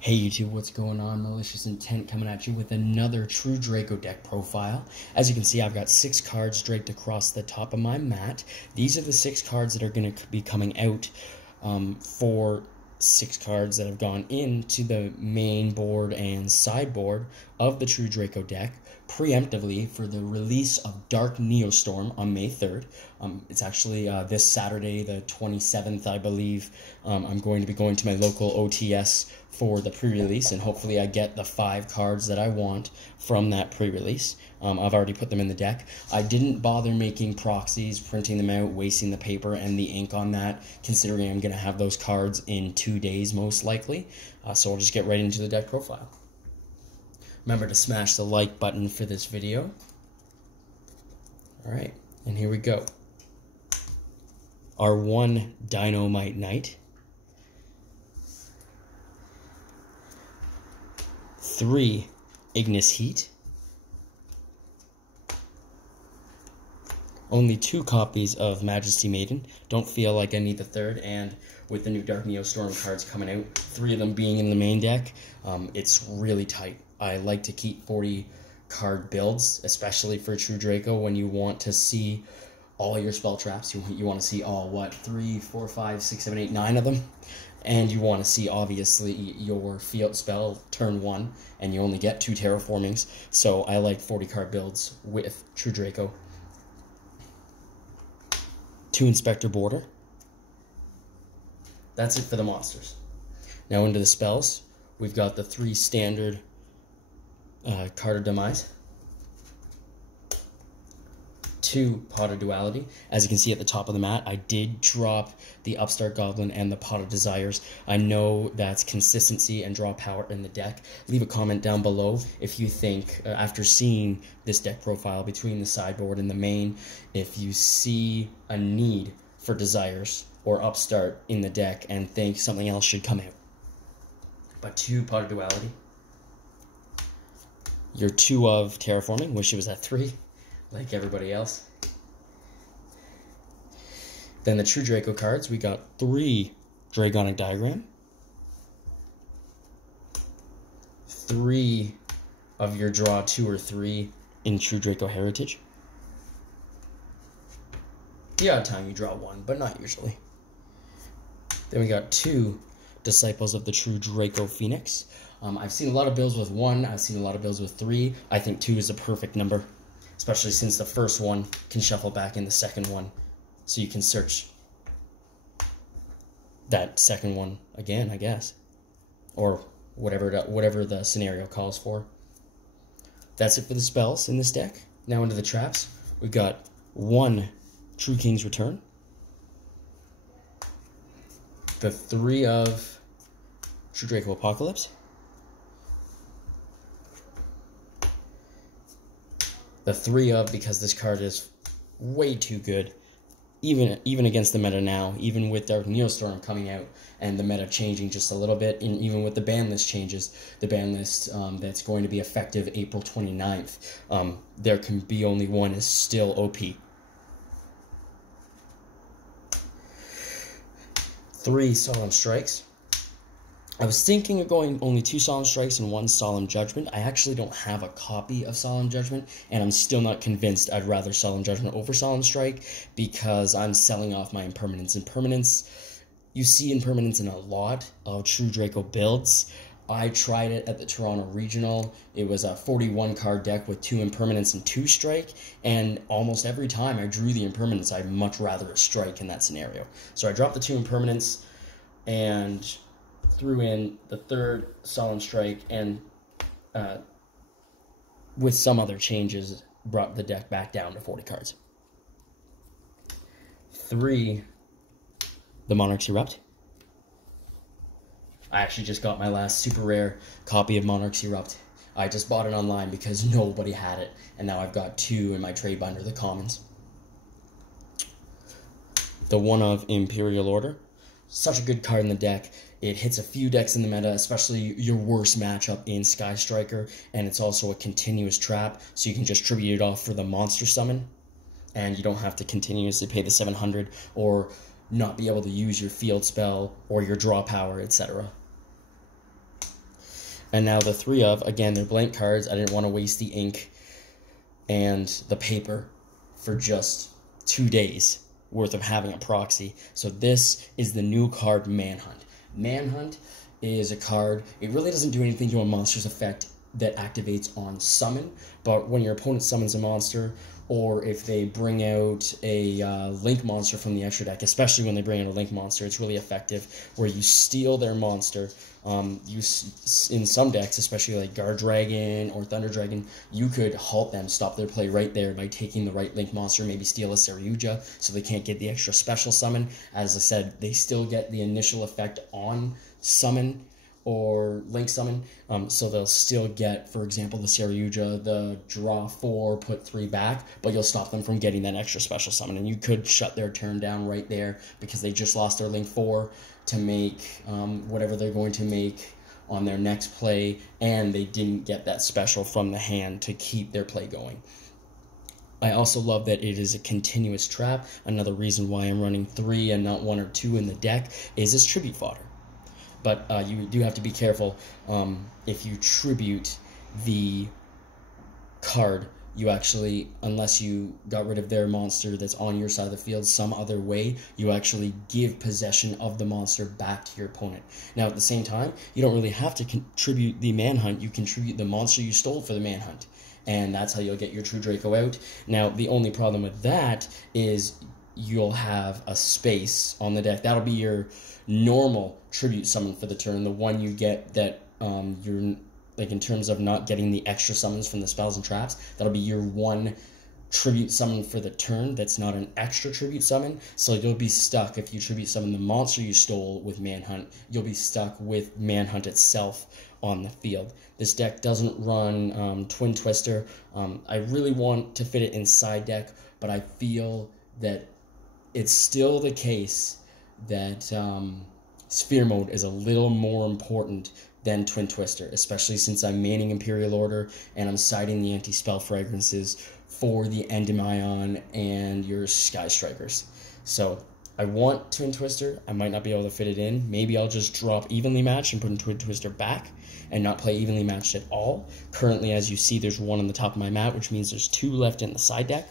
Hey YouTube, what's going on? Malicious Intent coming at you with another True Draco Deck profile. As you can see, I've got 6 cards draped across the top of my mat. These are the 6 cards that are going to be coming out for 6 cards that have gone into the main board and sideboard of the True Draco Deck preemptively for the release of Dark Neostorm on May 3rd. It's actually this Saturday, the 27th, I believe. I'm going to be going to my local OTS for the pre-release, and hopefully I get the 5 cards that I want from that pre-release. I've already put them in the deck. I didn't bother making proxies, printing them out, wasting the paper and the ink on that, considering I'm going to have those cards in 2 days most likely. So I'll just get right into the deck profile. Remember to smash the like button for this video. Alright, and here we go. Our 1 Dynamite Knight. 3 Ignis Heat. Only 2 copies of Majesty Maiden. Don't feel like I need the 3rd, and with the new Dark Neostorm cards coming out, 3 of them being in the main deck, it's really tight. I like to keep 40 card builds, especially for True Draco, when you want to see all your spell traps. You want to see all, 3, 4, 5, 6, 7, 8, 9 of them. And you want to see, obviously, your field spell turn 1, and you only get 2 terraformings. So I like 40 card builds with True Draco. 2 Inspector Border. That's it for the monsters. Now into the spells. We've got the 3 standard Card of Demise. 2 Pot of Duality. As you can see at the top of the mat, I did drop the Upstart Goblin and the Pot of Desires. I know that's consistency and draw power in the deck. Leave a comment down below if you think, after seeing this deck profile between the sideboard and the main, if you see a need for Desires or Upstart in the deck and think something else should come out. But 2 Pot of Duality. Your 2 of Terraforming. Wish it was at 3. Like everybody else. Then the True Draco cards, we got 3 Dragonic Diagram, 3 of your draw 2 or 3 in True Draco Heritage. The odd time you draw 1, but not usually. Then we got 2 Disciples of the True Draco Phoenix. I've seen a lot of builds with 1, I've seen a lot of builds with 3. I think 2 is a perfect number, especially since the first one can shuffle back in the second one, so you can search that second one again, I guess, or whatever the scenario calls for. That's it for the spells in this deck. Now into the traps. We've got 1 True King's Return, the 3 of True Draco Apocalypse, the 3 of, because this card is way too good, even against the meta now, even with Dark Neostorm coming out and the meta changing just a little bit, and even with the ban list changes, the ban list that's going to be effective April 29th, there can be only 1 is still OP. 3 Solemn Strikes. I was thinking of going only 2 Solemn Strikes and 1 Solemn Judgment. I actually don't have a copy of Solemn Judgment, and I'm still not convinced I'd rather Solemn Judgment over Solemn Strike, because I'm selling off my Impermanence. Impermanence, you see Impermanence in a lot of True Draco builds. I tried it at the Toronto Regional. It was a 41 card deck with 2 Impermanence and 2 Strike, and almost every time I drew the Impermanence, I'd much rather a Strike in that scenario. So I dropped the 2 Impermanence and threw in the 3rd Solemn Strike, and with some other changes, brought the deck back down to 40 cards. 3 the Monarchs Erupt. I actually just got my last super rare copy of Monarchs Erupt. I just bought it online because nobody had it, and now I've got 2 in my trade binder, the commons. The 1 of Imperial Order. Such a good card in the deck. It hits a few decks in the meta, especially your worst matchup in Sky Striker, and it's also a continuous trap, so you can just tribute it off for the monster summon, and you don't have to continuously pay the 700 or not be able to use your field spell or your draw power, etc. And now the 3 of, again, they're blank cards. I didn't want to waste the ink and the paper for just 2 days worth of having a proxy. So this is the new card, Manhunt. Manhunt is a card, it really doesn't do anything to a monster's effect that activates on summon, but when your opponent summons a monster, or if they bring out a link monster from the extra deck, especially when they bring out a link monster, it's really effective, where you steal their monster. In some decks, especially like Guard Dragon or Thunder Dragon, you could halt them, stop their play right there by taking the right link monster, maybe steal a Saryuja, so they can't get the extra special summon. As I said, they still get the initial effect on summon or link summon, so they'll still get, for example, the Saryuja, the draw 4, put 3 back, but you'll stop them from getting that extra special summon, and you could shut their turn down right there because they just lost their link 4 to make whatever they're going to make on their next play, and they didn't get that special from the hand to keep their play going. I also love that it is a continuous trap. Another reason why I'm running 3 and not 1 or 2 in the deck is it's tribute fodder. But you do have to be careful. If you tribute the card, you actually, unless you got rid of their monster that's on your side of the field some other way, you actually give possession of the monster back to your opponent. Now, at the same time, you don't really have to contribute the Manhunt. You contribute the monster you stole for the Manhunt, and that's how you'll get your True Draco out. Now, the only problem with that is you'll have a space on the deck. That'll be your normal tribute summon for the turn, the one you get that you're, like, in terms of not getting the extra summons from the spells and traps, that'll be your one tribute summon for the turn that's not an extra tribute summon. So you'll be stuck, if you tribute summon the monster you stole with Manhunt, you'll be stuck with Manhunt itself on the field. This deck doesn't run Twin Twister. I really want to fit it inside deck, but I feel that it's still the case that Sphere Mode is a little more important than Twin Twister, especially since I'm manning Imperial Order and I'm siding the anti-spell fragrances for the Endymion and your Sky Strikers. So I want Twin Twister. I might not be able to fit it in. Maybe I'll just drop Evenly Matched and put in Twin Twister back and not play Evenly Matched at all. Currently, as you see, there's 1 on the top of my mat, which means there's 2 left in the side deck.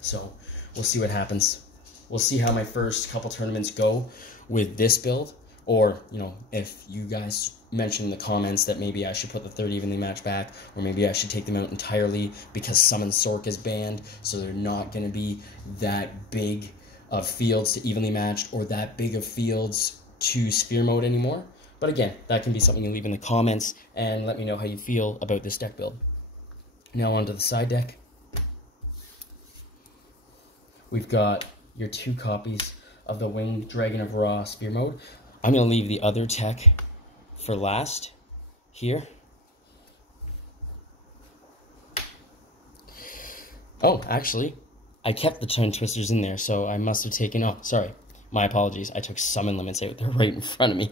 So we'll see what happens. We'll see how my first couple tournaments go with this build, or, you know, if you guys mention in the comments that maybe I should put the 3rd Evenly Matched back, or maybe I should take them out entirely because Summon Sork is banned, so they're not going to be that big of fields to Evenly Matched or that big of fields to Sphere Mode anymore. But again, that can be something you leave in the comments, and let me know how you feel about this deck build. Now onto the side deck. We've got your 2 copies of the Winged Dragon of Ra Sphere Mode. I'm going to leave the other tech for last here. Oh, actually, I kept the Twin Twisters in there, so I must have taken... Oh, sorry. My apologies. I took Summon Limits out. They're right in front of me.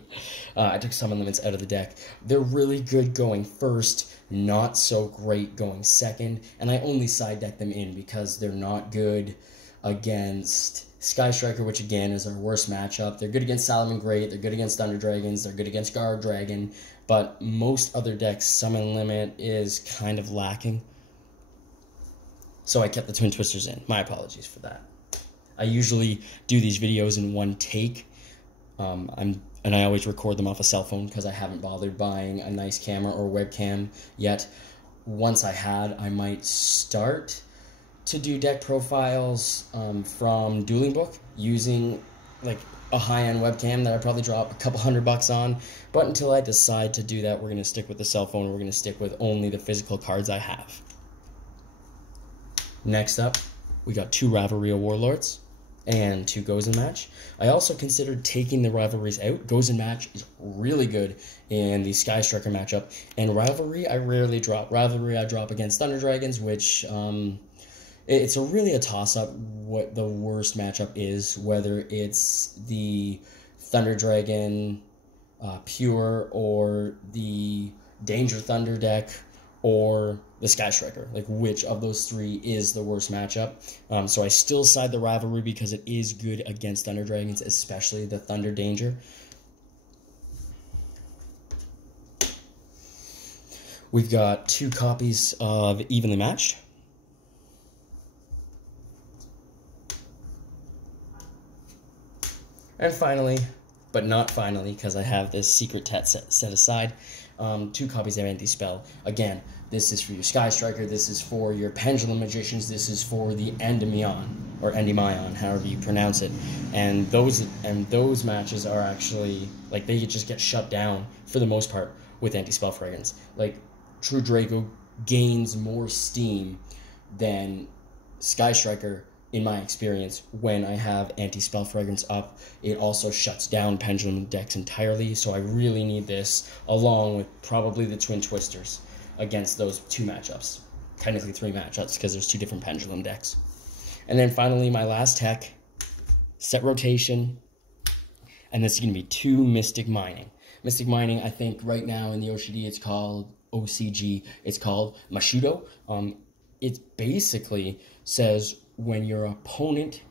I took Summon Limits out of the deck. They're really good going first, not so great going second, and I only side deck them in because they're not good against Sky Striker, which again is our worst matchup. They're good against Salamangreat, Great, they're good against Thunder Dragons, they're good against Guard Dragon, but most other decks, Summon Limit is kind of lacking. So I kept the Twin Twisters in. My apologies for that. I usually do these videos in one take, and I always record them off a cell phone because I haven't bothered buying a nice camera or webcam yet. Once I had, I might start to do deck profiles from Dueling Book using like a high-end webcam that I probably drop a couple $100 on, but until I decide to do that, we're going to stick with the cell phone. We're going to stick with only the physical cards I have. Next up, we got 2 Rivalry of Warlords and 2 Gozen Match. I also considered taking the Rivalries out. Gozen Match is really good in the Sky Striker matchup, and Rivalry I rarely drop. Rivalry I drop against Thunder Dragons, which it's really a toss-up what the worst matchup is, whether it's the Thunder Dragon Pure or the Danger Thunder deck or the Sky Striker. Like, which of those 3 is the worst matchup? So I still side the Rivalry because it is good against Thunder Dragons, especially the Thunder Danger. We've got 2 copies of Evenly Matched. And finally, but not finally, because I have this secret tet set aside, 2 copies of Anti-Spell. Again, this is for your Sky Striker, this is for your Pendulum Magicians, this is for the Endymion, or Endymion, however you pronounce it. And those matches are actually, like, they just get shut down, for the most part, with Anti-Spell Fragrance. Like, True Draco gains more steam than Sky Striker, in my experience, when I have Anti-Spell Fragrance up. It also shuts down Pendulum decks entirely, so I really need this, along with probably the Twin Twisters, against those 2 matchups. Technically 3 matchups, because there's 2 different Pendulum decks. And then finally, my last tech, set rotation, and this is going to be 2 Mystic Mining. Mystic Mining, I think right now in the OCG, it's called Mashudo. It basically says when your opponent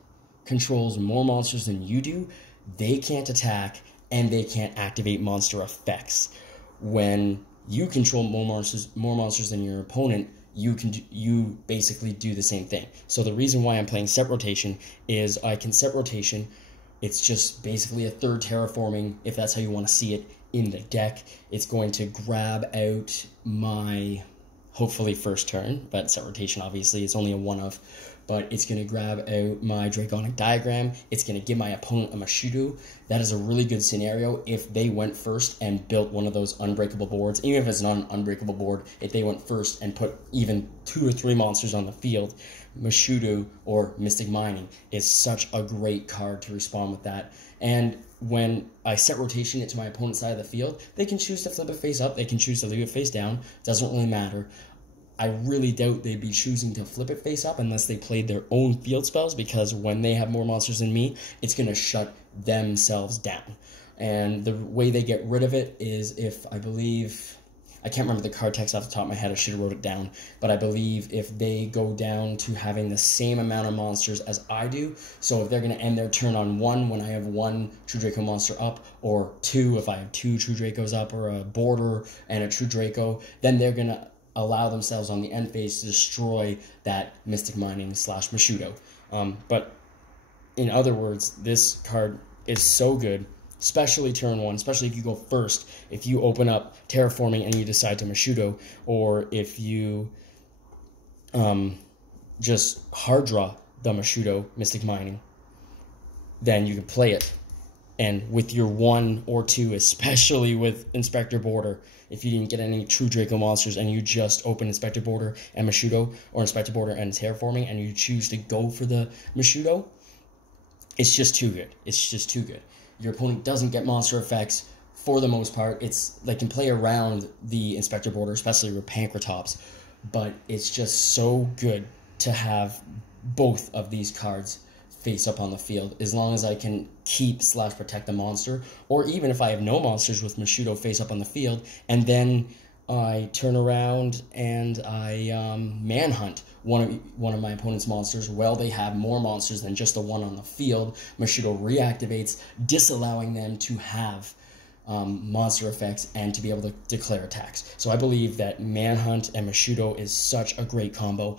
controls more monsters than you do, they can't attack and they can't activate monster effects. When you control more monsters than your opponent, you basically do the same thing. So the reason why I'm playing set rotation is I can set rotation. It's just basically a 3rd terraforming, if that's how you want to see it, in the deck. It's going to grab out my, hopefully, first turn, but set rotation, obviously, it's only a 1-of, but it's going to grab out my Draconic Diagram. It's going to give my opponent a Mashudo. That is a really good scenario if they went first and built one of those unbreakable boards. Even if it's not an unbreakable board, if they went first and put even 2 or 3 monsters on the field, Mashudo or Mystic Mining is such a great card to respond with that. And when I set rotation it to my opponent's side of the field, they can choose to flip it face up, they can choose to leave it face down, doesn't really matter. I really doubt they'd be choosing to flip it face up unless they played their own field spells, because when they have more monsters than me, it's going to shut themselves down. And the way they get rid of it is if, I believe, I can't remember the card text off the top of my head, I should have wrote it down, but I believe if they go down to having the same amount of monsters as I do, so if they're going to end their turn on 1 when I have 1 True Draco monster up, or 2 if I have 2 True Dracos up, or a border and a True Draco, then they're going to allow themselves on the end phase to destroy that Mystic Mining / Mashudo. But in other words, this card is so good, especially turn 1, especially if you go first. If you open up Terraforming and you decide to Mashudo, or if you just hard draw the Mashudo Mystic Mining, then you can play it. And with your 1 or 2, especially with Inspector Border, if you didn't get any True Draco monsters and you just open Inspector Border and Mashudo, or Inspector Border and Terraforming, and you choose to go for the Mashudo, it's just too good. It's just too good. Your opponent doesn't get monster effects for the most part. They can play around the Inspector Border, especially with Pancratops, but it's just so good to have both of these cards face up on the field, as long as I can keep / protect the monster, or even if I have no monsters with Mashudo face up on the field, and then I turn around and I manhunt one of my opponent's monsters. Well, they have more monsters than just the 1 on the field. Mashudo reactivates, disallowing them to have monster effects and to be able to declare attacks. So I believe that Manhunt and Mashudo is such a great combo.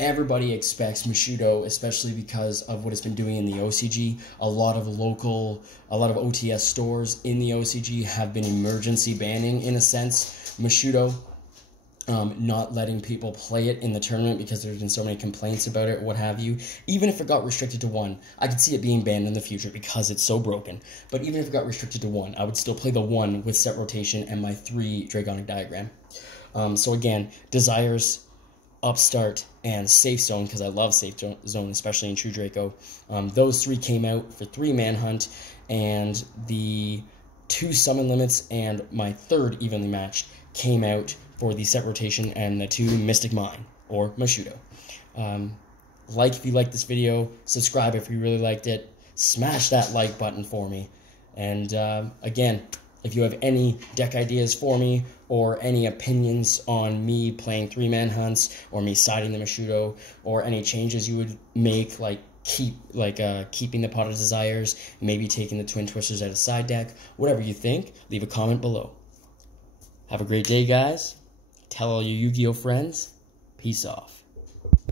Everybody expects Mashudo, especially because of what it's been doing in the OCG. A lot of OTS stores in the OCG have been emergency banning, in a sense, Mashudo, not letting people play it in the tournament because there's been so many complaints about it, what have you. Even if it got restricted to 1, I could see it being banned in the future because it's so broken. But even if it got restricted to 1, I would still play the 1 with set rotation and my 3 Draconic Diagram. So again, Desires, Upstart, and Safe Zone, because I love Safe Zone, especially in True Draco. Those 3 came out for 3 Manhunt, and the 2 Summon Limits and my 3rd Evenly Matched came out for the set rotation and the 2 Mystic Mine, or Mashudo. Like if you liked this video, subscribe if you really liked it, smash that like button for me, and again, if you have any deck ideas for me, or any opinions on me playing 3-man hunts, or me siding the Mashudo, or any changes you would make, like keeping the Pot of Desires, maybe taking the Twin Twisters out of side deck, whatever you think, leave a comment below. Have a great day, guys. Tell all your Yu-Gi-Oh friends, peace off.